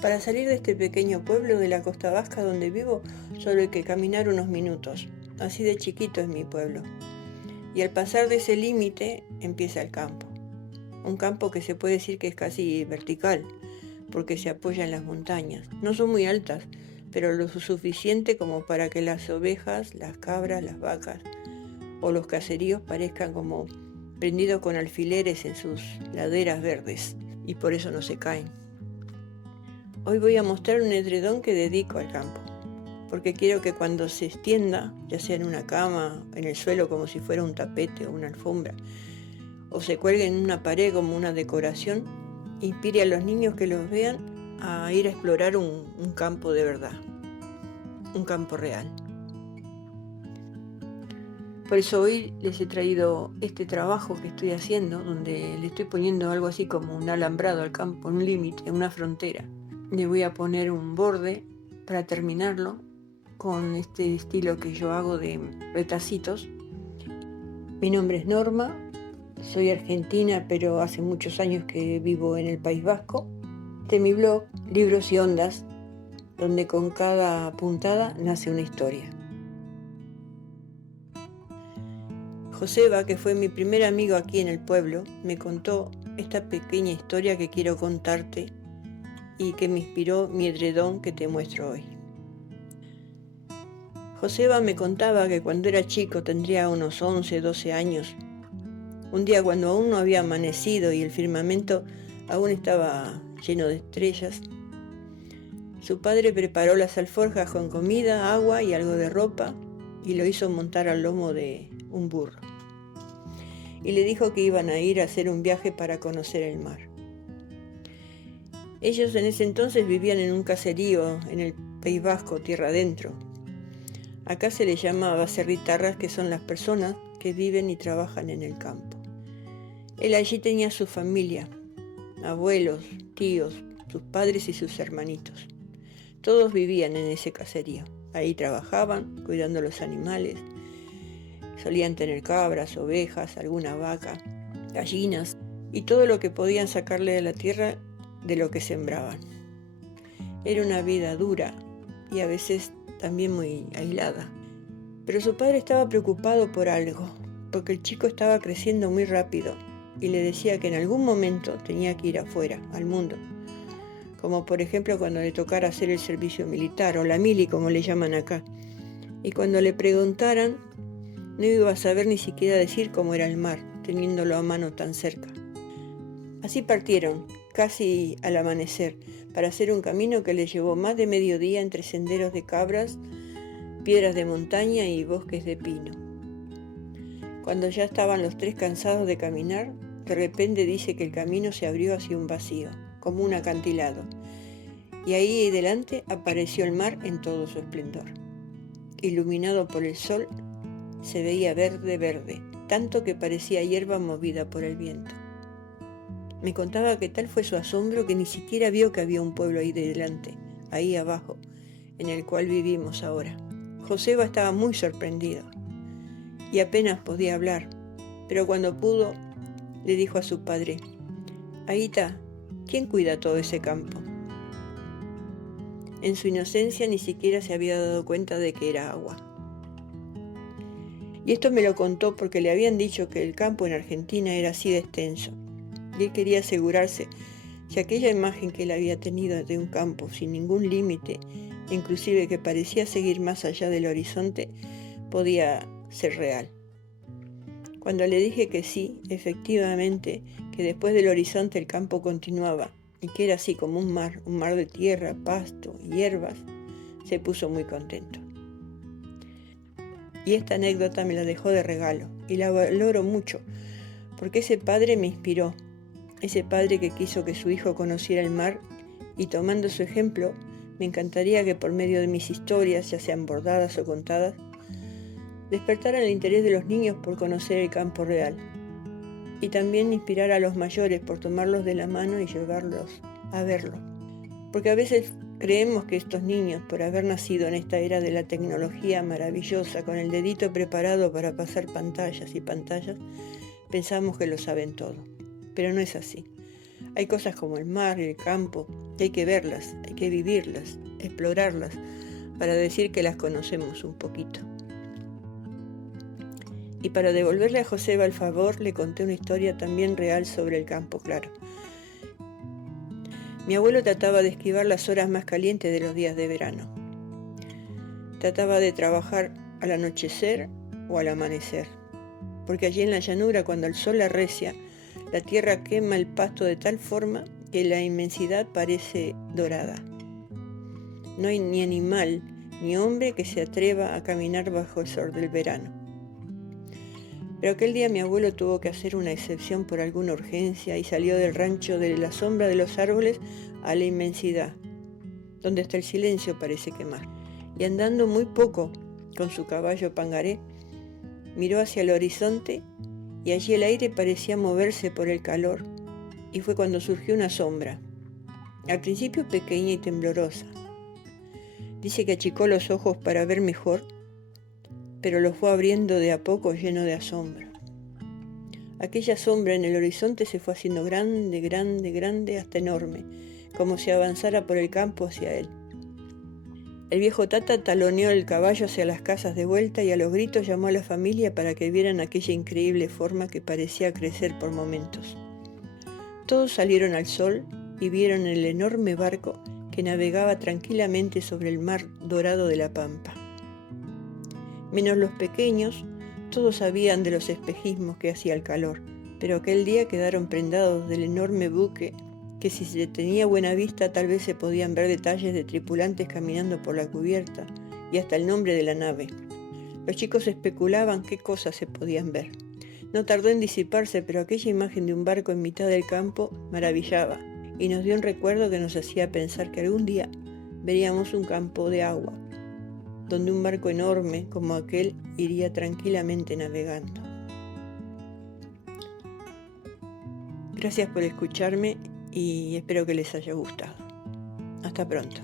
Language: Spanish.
Para salir de este pequeño pueblo de la costa vasca donde vivo, solo hay que caminar unos minutos. Así de chiquito es mi pueblo. Y al pasar de ese límite empieza el campo. Un campo que se puede decir que es casi vertical, porque se apoya en las montañas. No son muy altas, pero lo suficiente como para que las ovejas, las cabras, las vacas o los caseríos parezcan como prendidos con alfileres en sus laderas verdes, y por eso no se caen. Hoy voy a mostrar un edredón que dedico al campo, porque quiero que cuando se extienda, ya sea en una cama, en el suelo como si fuera un tapete o una alfombra, o se cuelgue en una pared como una decoración, inspire a los niños que los vean a ir a explorar un campo de verdad, un campo real. Por eso hoy les he traído este trabajo que estoy haciendo, donde le estoy poniendo algo así como un alambrado al campo, un límite, una frontera. Le voy a poner un borde para terminarlo con este estilo que yo hago de retacitos. Mi nombre es Norma, soy argentina, pero hace muchos años que vivo en el País Vasco. Este es mi blog, Libros y Ondas, donde con cada puntada nace una historia. Joseba, que fue mi primer amigo aquí en el pueblo, me contó esta pequeña historia que quiero contarte y que me inspiró mi edredón que te muestro hoy. Joseba me contaba que cuando era chico, tendría unos 11, 12 años, un día cuando aún no había amanecido y el firmamento aún estaba lleno de estrellas, su padre preparó las alforjas con comida, agua y algo de ropa y lo hizo montar al lomo de un burro. Y le dijo que iban a ir a hacer un viaje para conocer el mar. Ellos en ese entonces vivían en un caserío en el País Vasco, tierra adentro. Acá se les llama baserritarras, que son las personas que viven y trabajan en el campo. Él allí tenía su familia, abuelos, tíos, sus padres y sus hermanitos. Todos vivían en ese caserío. Ahí trabajaban, cuidando los animales. Solían tener cabras, ovejas, alguna vaca, gallinas y todo lo que podían sacarle de la tierra de lo que sembraban. Era una vida dura y a veces también muy aislada. Pero su padre estaba preocupado por algo, porque el chico estaba creciendo muy rápido y le decía que en algún momento tenía que ir afuera, al mundo. Como por ejemplo cuando le tocara hacer el servicio militar o la mili como le llaman acá. Y cuando le preguntaran, no iba a saber ni siquiera decir cómo era el mar, teniéndolo a mano tan cerca. Así partieron, casi al amanecer, para hacer un camino que les llevó más de mediodía entre senderos de cabras, piedras de montaña y bosques de pino. Cuando ya estaban los tres cansados de caminar, de repente dice que el camino se abrió hacia un vacío, como un acantilado, y ahí delante apareció el mar en todo su esplendor. Iluminado por el sol, se veía verde, tanto que parecía hierba movida por el viento. Me contaba que tal fue su asombro que ni siquiera vio que había un pueblo ahí delante, ahí abajo, en el cual vivimos ahora. Joseba estaba muy sorprendido y apenas podía hablar, pero cuando pudo, le dijo a su padre: «Aita, ¿quién cuida todo ese campo?». En su inocencia ni siquiera se había dado cuenta de que era agua. Y esto me lo contó porque le habían dicho que el campo en Argentina era así de extenso. Y él quería asegurarse si aquella imagen que él había tenido de un campo sin ningún límite, inclusive que parecía seguir más allá del horizonte, podía ser real. Cuando le dije que sí, efectivamente, que después del horizonte el campo continuaba y que era así como un mar de tierra, pasto y hierbas, se puso muy contento. Y esta anécdota me la dejó de regalo y la valoro mucho, porque ese padre me inspiró, ese padre que quiso que su hijo conociera el mar, y tomando su ejemplo, me encantaría que por medio de mis historias, ya sean bordadas o contadas, despertaran el interés de los niños por conocer el campo real, y también inspirar a los mayores por tomarlos de la mano y llevarlos a verlo. Porque a veces creemos que estos niños, por haber nacido en esta era de la tecnología maravillosa, con el dedito preparado para pasar pantallas y pantallas, pensamos que lo saben todo. Pero no es así. Hay cosas como el mar, el campo, que hay que verlas, hay que vivirlas, explorarlas, para decir que las conocemos un poquito. Y para devolverle a Joseba el favor, le conté una historia también real sobre el campo claro. Mi abuelo trataba de esquivar las horas más calientes de los días de verano. Trataba de trabajar al anochecer o al amanecer, porque allí en la llanura, cuando el sol arrecia, la tierra quema el pasto de tal forma que la inmensidad parece dorada. No hay ni animal ni hombre que se atreva a caminar bajo el sol del verano. Pero aquel día mi abuelo tuvo que hacer una excepción por alguna urgencia y salió del rancho de la sombra de los árboles a la inmensidad, donde hasta el silencio parece quemar. Y andando muy poco con su caballo Pangaré, miró hacia el horizonte y allí el aire parecía moverse por el calor, y fue cuando surgió una sombra, al principio pequeña y temblorosa. Dice que achicó los ojos para ver mejor, pero los fue abriendo de a poco lleno de asombro. Aquella sombra en el horizonte se fue haciendo grande, grande, grande, hasta enorme, como si avanzara por el campo hacia él. El viejo Tata taloneó el caballo hacia las casas de vuelta y a los gritos llamó a la familia para que vieran aquella increíble forma que parecía crecer por momentos. Todos salieron al sol y vieron el enorme barco que navegaba tranquilamente sobre el mar dorado de la pampa. Menos los pequeños, todos sabían de los espejismos que hacía el calor, pero aquel día quedaron prendados del enorme buque que si se tenía buena vista tal vez se podían ver detalles de tripulantes caminando por la cubierta y hasta el nombre de la nave. Los chicos especulaban qué cosas se podían ver. No tardó en disiparse, pero aquella imagen de un barco en mitad del campo maravillaba y nos dio un recuerdo que nos hacía pensar que algún día veríamos un campo de agua, donde un barco enorme como aquel iría tranquilamente navegando. Gracias por escucharme y espero que les haya gustado. Hasta pronto.